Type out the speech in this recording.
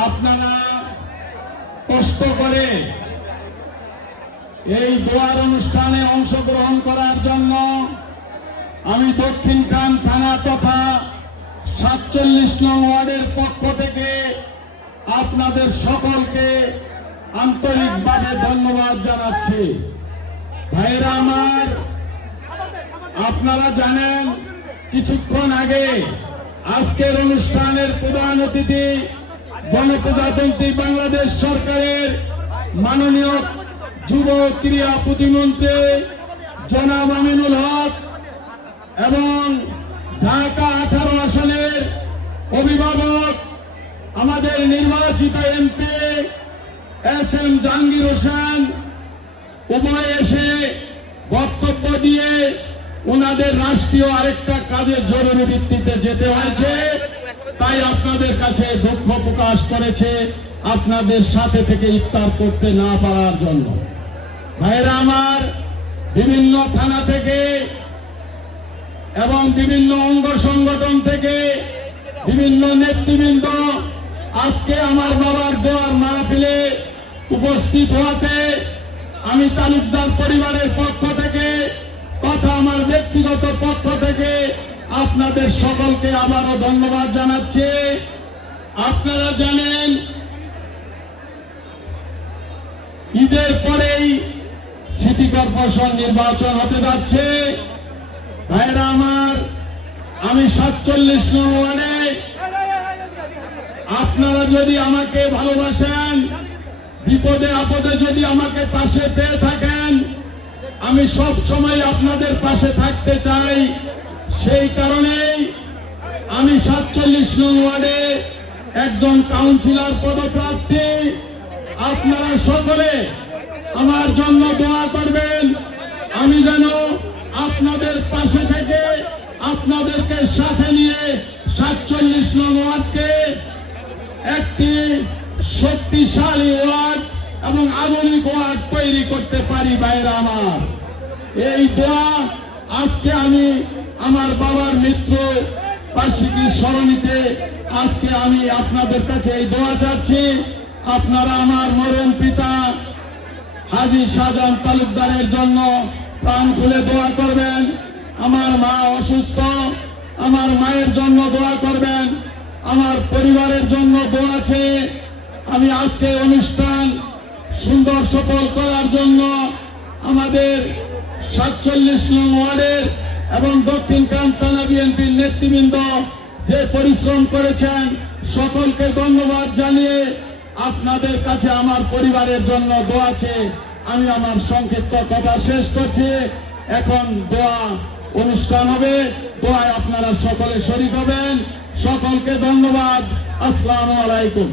আপনারা কষ্ট করে এই দোয়ার অনুষ্ঠানে অংশগ্রহণ করার জন্য আমি দক্ষিণখান থানা তথা ৪৭ নং ওয়ার্ডের পক্ষ থেকে আপনাদের সকলকে আন্তরিকভাবে ধন্যবাদ জানাচ্ছি। ভাইরা আমার, আপনারা জানেন কিছুক্ষণ আগে আজকের অনুষ্ঠানের প্রধান অতিথি গণপ্রজাতন্ত্রী বাংলাদেশ সরকারের মাননীয় যুব ক্রীড়া প্রতিমন্ত্রী জনাব আমিনুল হক এবং ঢাকা 18 আসনের অভিভাবক আমাদের নির্বাচিত এমপি এস.এম. জাহাঙ্গীর হোসেন উভয় এসে বক্তব্য দিয়ে ওনাদের রাষ্ট্রীয় আরেকটা কাজে জরুরি ভিত্তিতে যেতে হয়েছে, তাই আপনাদের কাছে দুঃখ প্রকাশ করেছে আপনাদের সাথে থেকে ইফতার করতে না পারার জন্য। ভাইরা আমার, বিভিন্ন থানা থেকে এবং বিভিন্ন অঙ্গ সংগঠন থেকে বিভিন্ন নেতৃবৃন্দ আজকে আমার বাবার দোয়ার মাহফিলে উপস্থিত হওয়াতে আমি তালুকদার পরিবারের পক্ষ থেকে তথা আমার ব্যক্তিগত পক্ষ থেকে আপনাদের সকলকে আবারও ধন্যবাদ জানাচ্ছি। আপনারা জানেন ঈদের পরেই সিটি কর্পোরেশন নির্বাচন হতে যাচ্ছে। ভাইরা আমার, আমি ৪৭ নং ওয়ার্ডে আপনারা যদি আমাকে ভালোবাসেন, বিপদে আপদে যদি আমাকে পাশে পেয়ে থাকেন, আমি সব সময় আপনাদের পাশে থাকতে চাই। সেই কারণেই আমি ৪৭ নং ওয়ার্ডে একজন কাউন্সিলর পদপ্রার্থী। আপনারা সকলে আমার জন্য দোয়া করবেন, আমি যেন আপনাদের পাশে থেকে আপনাদেরকে সাথে নিয়ে ৪৭ নং ওয়ার্ডকে একটি শক্তিশালী ওয়ার্ড এবং আধুনিক ওয়ার্ড তৈরি করতে পারি। ভাইরা আমার, এই দোয়া আজকে আমি আমার বাবার মৃত্যু বার্ষিকী স্মরণীতে আজকে আমি আপনাদের কাছে এই দোয়া চাচ্ছি। আপনারা আমার মরণ পিতা হাজী শাহজাহান তালুকদারের জন্য প্রাণ খুলে দোয়া করবেন। আমার মা অসুস্থ, আমার মায়ের জন্য দোয়া করবেন। আমার পরিবারের জন্য দোয়া আছে। আমি আজকে অনুষ্ঠান সুন্দর সফল করার জন্য আমাদের ৪৭ নং ওয়ার্ডের এবং দক্ষিণখান থানা বিএনপির নেতৃবৃন্দ যে পরিশ্রম করেছেন সকলকে ধন্যবাদ জানিয়ে আপনাদের কাছে আমার পরিবারের জন্য দোয়া আছে। আমি আমার সংক্ষিপ্ত কথা শেষ করছি। এখন দোয়া অনুষ্ঠান হবে, দোয়ায় আপনারা সকলে শরীক হবেন। সকলকে ধন্যবাদ। আসসালামু আলাইকুম।